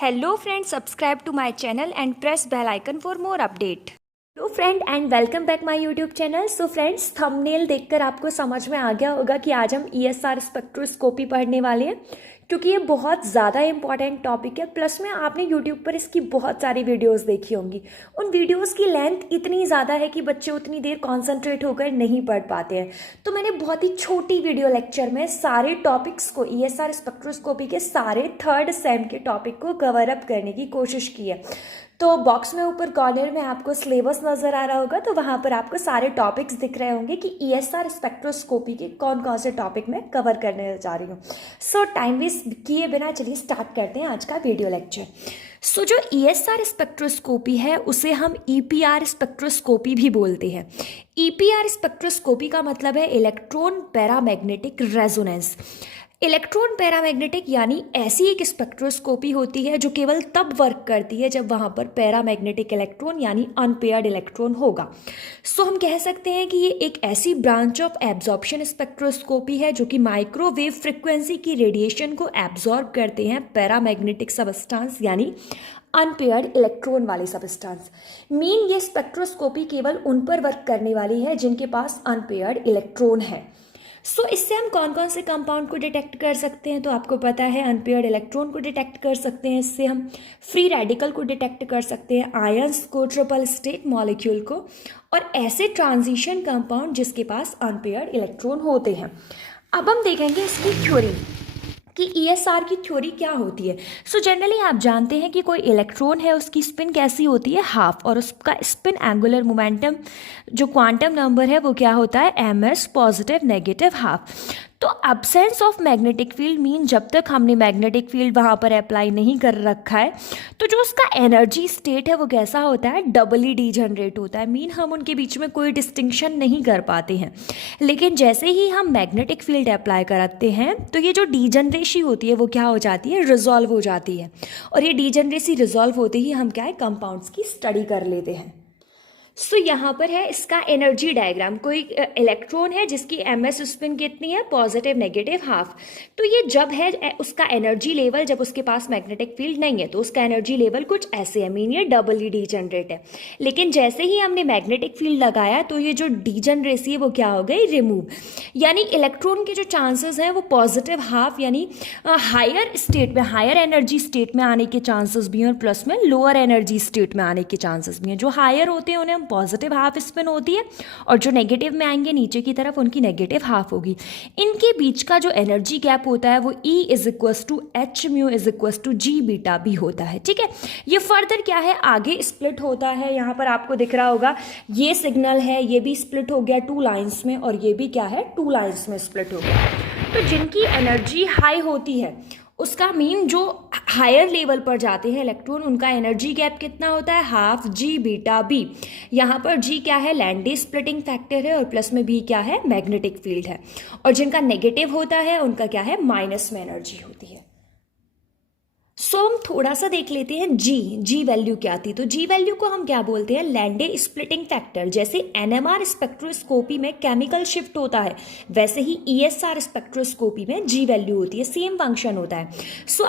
Hello friends, subscribe to my channel and press bell icon for more update. Hello friend and welcome back my YouTube channel. So friends, thumbnail देखकर आपको समझ में आ गया होगा कि आज हम ईएसआर स्पेक्ट्रोस्कोपी पढ़ने वाले हैं, क्योंकि ये बहुत ज़्यादा इंपॉर्टेंट टॉपिक है। प्लस में आपने यूट्यूब पर इसकी बहुत सारी वीडियोस देखी होंगी। उन वीडियोस की लेंथ इतनी ज़्यादा है कि बच्चे उतनी देर कॉन्सेंट्रेट होकर नहीं पढ़ पाते हैं। तो मैंने बहुत ही छोटी वीडियो लेक्चर में सारे टॉपिक्स को, ईएसआर स्पेक्ट्रोस्कोपी के सारे थर्ड सेम के टॉपिक को कवर अप करने की कोशिश की है। तो बॉक्स में ऊपर कॉर्नर में आपको सिलेबस नज़र आ रहा होगा, तो वहाँ पर आपको सारे टॉपिक्स दिख रहे होंगे कि ईएसआर स्पेक्ट्रोस्कोपी के कौन कौन से टॉपिक मैं कवर करने जा रही हूँ। सो टाइम वेस्ट किए बिना चलिए स्टार्ट करते हैं आज का वीडियो लेक्चर। सो जो ईएसआर स्पेक्ट्रोस्कोपी है उसे हम ईपीआर स्पेक्ट्रोस्कोपी भी बोलते हैं। ईपीआर स्पेक्ट्रोस्कोपी का मतलब है electron paramagnetic resonance. Electron paramagnetic यानी ऐसी एक स्पेक्ट्रोस्कोपी होती है जो केवल तब वर्क करती है जब वहाँ पर पैरामैग्नेटिक इलेक्ट्रॉन यानी अनपेयर्ड इलेक्ट्रॉन होगा। सो हम कह सकते हैं कि ये एक ऐसी ब्रांच ऑफ एब्जॉर्प्शन स्पेक्ट्रोस्कोपी है जो कि माइक्रोवेव फ्रिक्वेंसी की रेडिएशन को एब्जॉर्ब करते हैं पैरामैग्नेटिक सबस्टांस यानी अनपेयर्ड इलेक्ट्रॉन वाले सबस्टांस। ये स्पेक्ट्रोस्कोपी केवल उन पर वर्क करने वाली है जिनके पास अनपेयर्ड इलेक्ट्रॉन है। इससे हम कौन कौन से कंपाउंड को डिटेक्ट कर सकते हैं, तो आपको पता है अनपेयर्ड इलेक्ट्रॉन को डिटेक्ट कर सकते हैं। इससे हम फ्री रेडिकल को डिटेक्ट कर सकते हैं, आयंस को, ट्रिपल स्टेट मॉलिक्यूल को, और ऐसे ट्रांजिशन कंपाउंड जिसके पास अनपेयर्ड इलेक्ट्रॉन होते हैं। अब हम देखेंगे इसकी थ्योरी कि ईएसआर की थ्योरी क्या होती है। जनरली आप जानते हैं कि कोई इलेक्ट्रॉन है उसकी स्पिन कैसी होती है, हाफ, और उसका स्पिन एंगुलर मोमेंटम जो क्वांटम नंबर है वो क्या होता है, एमएस, पॉजिटिव नेगेटिव हाफ। तो absence of magnetic field mean जब तक हमने मैग्नेटिक फील्ड वहाँ पर अप्लाई नहीं कर रखा है तो जो उसका एनर्जी स्टेट है वो कैसा होता है, डबली डीजनरेट होता है। मीन हम उनके बीच में कोई डिस्टिंक्शन नहीं कर पाते हैं। लेकिन जैसे ही हम मैग्नेटिक फील्ड अप्लाई कराते हैं तो ये जो डीजनरेसी होती है वो क्या हो जाती है, रिजॉल्व हो जाती है। और ये डीजनरेसी रिजॉल्व होते ही हम क्या है, कंपाउंड्स की स्टडी कर लेते हैं। यहाँ पर है इसका एनर्जी डायग्राम। कोई इलेक्ट्रॉन है जिसकी एमएस स्पिन कितनी है, पॉजिटिव नेगेटिव हाफ। तो ये जब है उसका एनर्जी लेवल, जब उसके पास मैग्नेटिक फील्ड नहीं है तो उसका एनर्जी लेवल कुछ ऐसे है, मीन ये डबली डीजनरेट है। लेकिन जैसे ही हमने मैग्नेटिक फील्ड लगाया तो ये जो डीजनरेसी है वो क्या हो गई, रिमूव। यानी इलेक्ट्रॉन के जो चांसेस हैं वो पॉजिटिव हाफ यानी हायर स्टेट में, हायर एनर्जी स्टेट में आने के चांसेस भी हैं, और प्लस में लोअर एनर्जी स्टेट में आने के चांसेस भी हैं। जो हायर होते हैं उन्हें पॉजिटिव हाफ स्पिन होती है, और जो नेगेटिव में आएंगे नीचे की तरफ उनकी नेगेटिव हाफ होगी। इनके बीच का जो एनर्जी गैप होता है वो E = H μ = G बीटा भी होता है। ठीक है, ये फर्दर क्या है, आगे स्प्लिट होता है। यहाँ पर आपको दिख रहा होगा ये सिग्नल है, ये भी स्प्लिट हो गया 2 लाइन्स में, और ये भी क्या है, 2 लाइन्स में स्प्लिट हो गया। तो जिनकी एनर्जी हाई होती है उसका मीन जो हायर लेवल पर जाते हैं इलेक्ट्रॉन, उनका एनर्जी गैप कितना होता है, हाफ G बीटा B। यहाँ पर G क्या है, लैंडे स्प्लिटिंग फैक्टर है, और प्लस में B क्या है, मैग्नेटिक फील्ड है। और जिनका नेगेटिव होता है उनका क्या है, माइनस में एनर्जी होती है। हम थोड़ा सा देख लेते हैं जी वैल्यू क्या थी। तो जी वैल्यू को हम क्या बोलते हैं, लैंडे स्प्लिटिंग फैक्टर। जैसे एनएमआर स्पेक्ट्रोस्कोपी में केमिकल शिफ्ट होता है, वैसे ही ईएसआर स्पेक्ट्रोस्कोपी में जी वैल्यू होती है, सेम फंक्शन होता है।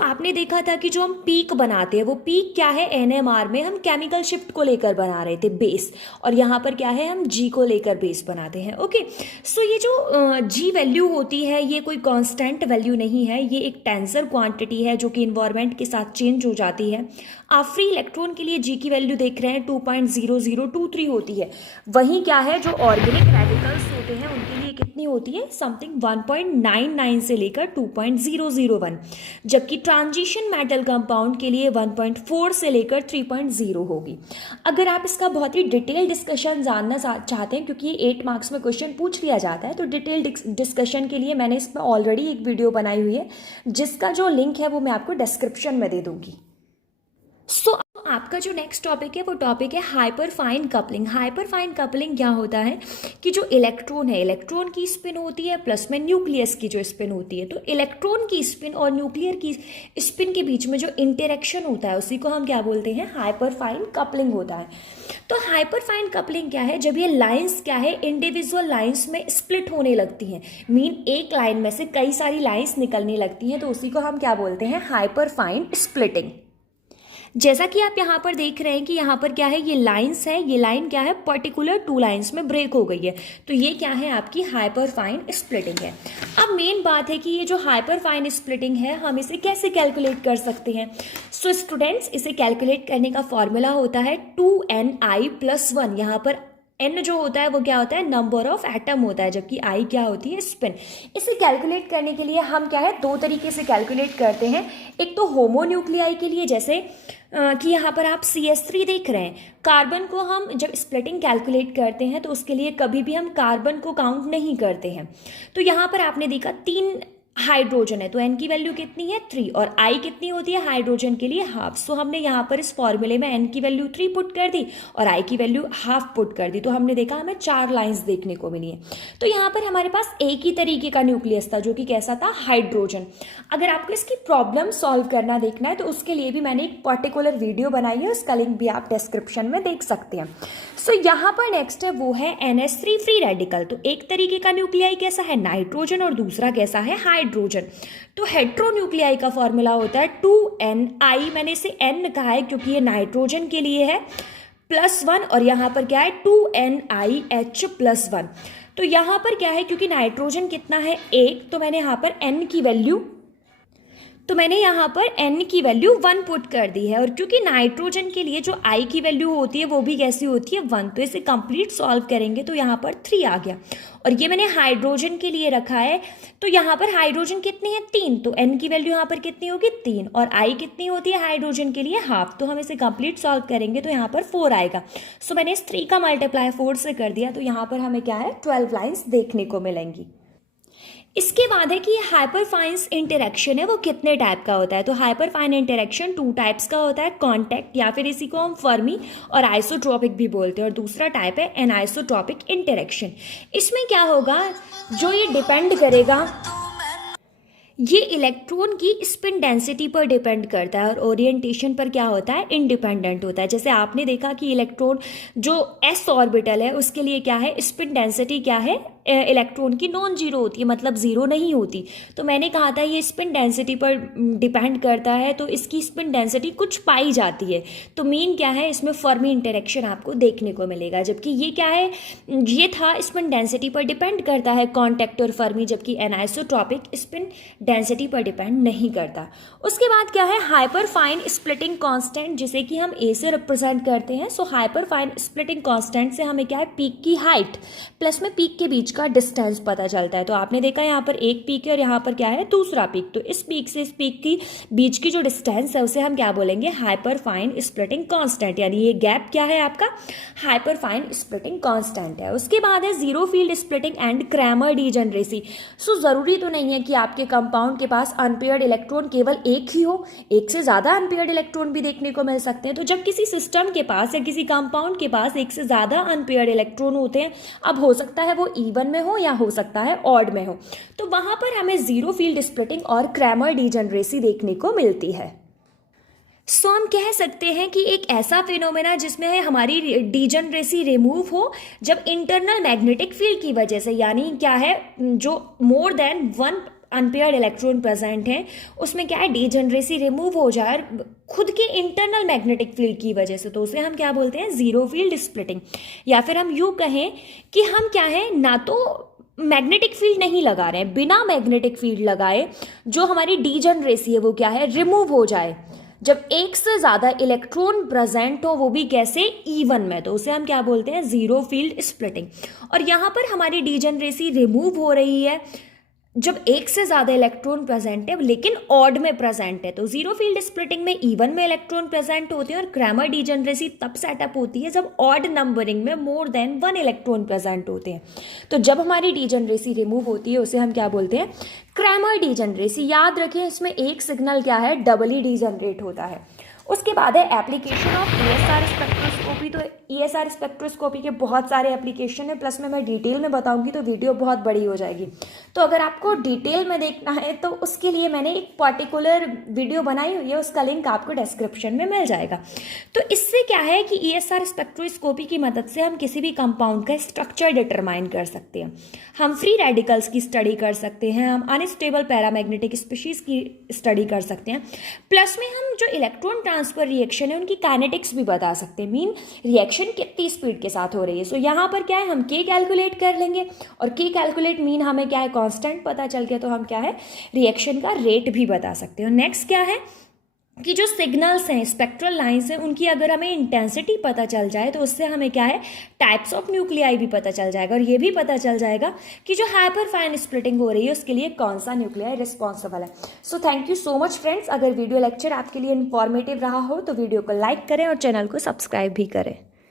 आपने देखा था कि जो हम पीक बनाते हैं वो पीक क्या है, एनएमआर में हम केमिकल शिफ्ट को लेकर बना रहे थे बेस, और यहाँ पर क्या है, हम जी को लेकर बेस बनाते हैं। ओके, ये जो जी वैल्यू होती है ये कोई कॉन्स्टेंट वैल्यू नहीं है, ये एक टेंसर क्वांटिटी है जो कि इन्वायरमेंट के साथ चेंज हो जाती है। आप फ्री इलेक्ट्रॉन के लिए जी की वैल्यू देख रहे हैं 2.0023 होती है। वहीं क्या है, जो ऑर्गेनिक रेडिकल्स होते हैं उनके लिए कितनी होती है, समथिंग 1.99 से लेकर 2.001, जबकि ट्रांजिशन मेटल कंपाउंड के लिए 1.4 से लेकर 3.0 होगी। अगर आप इसका बहुत ही डिटेल डिस्कशन जानना चाहते हैं, क्योंकि ये 8 मार्क्स में क्वेश्चन पूछ लिया जाता है, तो डिटेल डिस्कशन के लिए मैंने इसमें ऑलरेडी एक वीडियो बनाई हुई है जिसका जो लिंक है वो मैं आपको डिस्क्रिप्शन में दे दूंगी। आपका जो नेक्स्ट टॉपिक है वो टॉपिक है hyper fine coupling. Hyper fine coupling क्या होता है कि जो इलेक्ट्रॉन है, इलेक्ट्रॉन की स्पिन होती है प्लस में न्यूक्लियस की जो स्पिन होती है। तो इलेक्ट्रॉन की स्पिन और न्यूक्लियर की स्पिन के बीच में जो इंटरेक्शन होता है उसी को हम क्या बोलते हैं, हाइपर फाइन कपलिंग होता है। तो हाइपर फाइन कपलिंग क्या है, जब ये लाइंस क्या है, इंडिविजुअल लाइंस में स्प्लिट होने लगती हैं, मीन एक लाइन में से कई सारी लाइंस निकलने लगती हैं, तो उसी को हम क्या बोलते हैं, हाइपर फाइन स्प्लिटिंग। जैसा कि आप यहाँ पर देख रहे हैं कि यहाँ पर क्या है, ये लाइंस है, ये लाइन क्या है, पर्टिकुलर 2 लाइंस में ब्रेक हो गई है, तो ये क्या है, आपकी हाइपर फाइन स्प्लिटिंग है। अब मेन बात है कि ये जो हाइपर फाइन स्प्लिटिंग है, हम इसे कैसे कैलकुलेट कर सकते हैं। सो स्टूडेंट्स, इसे कैलकुलेट करने का फॉर्मूला होता है 2ni+1। यहाँ पर n जो होता है वो क्या होता है, नंबर ऑफ एटम होता है, जबकि i क्या होती है, स्पिन। इसे कैलकुलेट करने के लिए हम क्या है, 2 तरीके से कैलकुलेट करते हैं। एक तो होमोन्यूक्लियाई के लिए, जैसे कि यहाँ पर आप CH3 देख रहे हैं, कार्बन को हम जब स्प्लिटिंग कैलकुलेट करते हैं तो उसके लिए कभी भी हम कार्बन को काउंट नहीं करते हैं। तो यहाँ पर आपने देखा 3 हाइड्रोजन है, तो n की वैल्यू कितनी है, 3, और I कितनी होती है हाइड्रोजन के लिए, हाफ। सो हमने यहाँ पर इस फॉर्मूले में n की वैल्यू 3 पुट कर दी और I की वैल्यू हाफ पुट कर दी, तो हमने देखा हमें 4 लाइंस देखने को मिली है। तो यहाँ पर हमारे पास एक ही तरीके का न्यूक्लियस था, जो कि कैसा था, हाइड्रोजन। अगर आपको इसकी प्रॉब्लम सॉल्व करना देखना है तो उसके लिए भी मैंने एक पर्टिकुलर वीडियो बनाई है, उसका लिंक भी आप डिस्क्रिप्शन में देख सकते हैं। सो यहाँ पर नेक्स्ट है वो है NH3 फ्री रेडिकल। तो एक तरीके का न्यूक्लियाई कैसा है, नाइट्रोजन, और दूसरा कैसा है, हाइड्रोजन। तो हेट्रोन्यूक्लियाई का फॉर्मूला होता है 2ni, मैंने इसे n कहा है क्योंकि ये नाइट्रोजन के लिए है, +1, और यहाँ पर क्या है 2NiH+1। तो यहाँ पर क्या है, क्योंकि नाइट्रोजन कितना है 1, तो मैंने यहाँ पर n की वैल्यू 1 पुट कर दी है। और क्योंकि नाइट्रोजन के लिए जो I की वैल्यू होती है वो भी कैसी होती है, 1, तो इसे कंप्लीट सॉल्व करेंगे तो यहाँ पर 3 आ गया। और ये मैंने हाइड्रोजन के लिए रखा है, तो यहाँ पर हाइड्रोजन कितनी है, 3, तो n की वैल्यू यहाँ पर कितनी होगी, 3, और I कितनी होती है हाइड्रोजन के लिए, हाफ। तो हम इसे कंप्लीट सॉल्व करेंगे तो यहाँ पर 4 आएगा। सो मैंने इस 3 का मल्टीप्लाई 4 से कर दिया, तो यहाँ पर हमें क्या है, 12 लाइन्स देखने को मिलेंगी। इसके बाद है कि हाइपरफाइन इंटरेक्शन है वो कितने टाइप का होता है। तो हाइपरफाइन इंटरेक्शन 2 टाइप्स का होता है, कांटेक्ट, या फिर इसी को हम फर्मी और आइसोट्रॉपिक भी बोलते हैं, और दूसरा टाइप है एनाइसोट्रॉपिक इंटरेक्शन। इसमें क्या होगा, जो ये डिपेंड करेगा, ये इलेक्ट्रॉन की स्पिन डेंसिटी पर डिपेंड करता है, और ओरिएंटेशन पर क्या होता है, इंडिपेंडेंट होता है। जैसे आपने देखा कि इलेक्ट्रॉन जो s ऑर्बिटल है उसके लिए क्या है, स्पिन डेंसिटी क्या है, इलेक्ट्रॉन की नॉन जीरो होती है, मतलब जीरो नहीं होती। तो मैंने कहा था ये स्पिन डेंसिटी पर डिपेंड करता है, तो इसकी स्पिन डेंसिटी कुछ पाई जाती है। तो मीन क्या है, इसमें फर्मी इंटरेक्शन आपको देखने को मिलेगा। जबकि ये क्या है, ये था स्पिन डेंसिटी पर डिपेंड करता है, कॉन्टैक्ट और फर्मी, जबकि एनाइसोट्रॉपिक स्पिन डेंसिटी पर डिपेंड नहीं करता। उसके बाद क्या है, हाइपर फाइन स्प्लिटिंग कांस्टेंट, जिसे कि हम ए से रिप्रेजेंट करते हैं। सो हाइपर फाइन स्प्लिटिंग कांस्टेंट से हमें क्या है, पीक की हाइट प्लस में पीक के बीच का डिस्टेंस पता चलता है। तो आपने देखा यहाँ पर एक पीक है और यहाँ पर क्या है, दूसरा पीक। तो इस पीक से इस पीक की बीच की जो डिस्टेंस है उसे हम क्या बोलेंगे, हाइपर फाइन स्प्लिटिंग कांस्टेंट, यानी ये गैप क्या है आपका, हाइपर फाइन स्प्लिटिंग कांस्टेंट है। उसके बाद है zero field splitting and Kramer degeneracy. So जरूरी तो नहीं है कि आपके कंपाउंड के पास अनपेयर्ड इलेक्ट्रॉन केवल एक ही हो, एक से ज्यादा अनपेयर्ड इलेक्ट्रॉन भी देखने को मिल सकते हैं। तो जब किसी सिस्टम के पास या किसी कंपाउंड के पास एक से ज्यादा अनपेयर्ड इलेक्ट्रॉन होते हैं, अब हो सकता है वो इवन में हो या हो सकता है ऑड में हो, तो वहां पर हमें जीरो फील्ड स्प्लिटिंग और क्रैमर डीजनरेसी देखने को मिलती है। सो हम कह सकते हैं कि एक ऐसा फिनोमेना जिसमें हमारी डीजनरेसी रिमूव हो जब इंटरनल मैग्नेटिक फील्ड की वजह से, यानी क्या है, जो more than 1 unpaired electron present हैं उसमें क्या है, डीजनरेसी रिमूव हो जाए खुद के इंटरनल मैग्नेटिक फील्ड की वजह से, तो उसे हम क्या बोलते हैं, जीरो फील्ड स्प्लिटिंग। या फिर हम यूँ कहें कि हम क्या है, ना तो मैग्नेटिक फील्ड नहीं लगा रहे हैं, बिना मैग्नेटिक फील्ड लगाए जो हमारी डीजनरेसी है वो क्या है, रिमूव हो जाए जब एक से ज़्यादा इलेक्ट्रॉन प्रेजेंट हो, वो भी कैसे, इवन में, तो उसे हम क्या बोलते हैं, जीरो फील्ड स्प्लिटिंग। और यहाँ पर हमारी डीजनरेसी रिमूव हो रही है जब एक से ज़्यादा इलेक्ट्रॉन प्रेजेंट है लेकिन ऑड में प्रेजेंट है। तो जीरो फील्ड स्प्लिटिंग में इवन में इलेक्ट्रॉन प्रेजेंट होते हैं, और क्रैमर डीजनरेसी तब सेटअप होती है जब ऑड नंबरिंग में मोर देन 1 इलेक्ट्रॉन प्रेजेंट होते हैं। तो जब हमारी डीजनरेसी रिमूव होती है उसे हम क्या बोलते हैं, क्रैमर डीजनरेसी। याद रखें इसमें एक सिग्नल क्या है, डबली डीजनरेट होता है। उसके बाद है एप्लीकेशन ऑफ ESR स्पेक्ट्रोस्कोपी। तो ESR स्पेक्ट्रोस्कोपी के बहुत सारे एप्लीकेशन है, प्लस में मैं डिटेल में बताऊंगी तो वीडियो बहुत बड़ी हो जाएगी। तो अगर आपको डिटेल में देखना है तो उसके लिए मैंने एक पर्टिकुलर वीडियो बनाई हुई है, उसका लिंक आपको डिस्क्रिप्शन में मिल जाएगा। तो इससे क्या है कि ESR स्पेक्ट्रोस्कोपी की मदद से हम किसी भी कंपाउंड का स्ट्रक्चर डिटरमाइन कर सकते हैं, हम फ्री रेडिकल्स की स्टडी कर सकते हैं, हम अनस्टेबल पैरामैग्नेटिक स्पीशीज की स्टडी कर सकते हैं। प्लस में हम जो इलेक्ट्रॉन ट्रांसफर रिएक्शन है उनकी काइनेटिक्स भी बता सकते हैं, मीन रिएक्शन कितनी स्पीड के साथ हो रही है। सो यहाँ पर क्या है, हम के कैलकुलेट कर लेंगे, और के कैलकुलेट मीन हमें क्या है, कांस्टेंट पता चल गया, तो हम क्या है रिएक्शन का रेट भी बता सकते हैं। और नेक्स्ट क्या है कि जो सिग्नल्स हैं, स्पेक्ट्रल लाइंस हैं, उनकी अगर हमें इंटेंसिटी पता चल जाए तो उससे हमें क्या है टाइप्स ऑफ न्यूक्लियाई भी पता चल जाएगा, और ये भी पता चल जाएगा कि जो हाइपर फाइन स्प्लिटिंग हो रही है उसके लिए कौन सा न्यूक्लियाई रिस्पॉन्सिबल है। So thank you so much friends. अगर वीडियो लेक्चर आपके लिए इन्फॉर्मेटिव रहा हो तो वीडियो को लाइक करें और चैनल को सब्सक्राइब भी करें।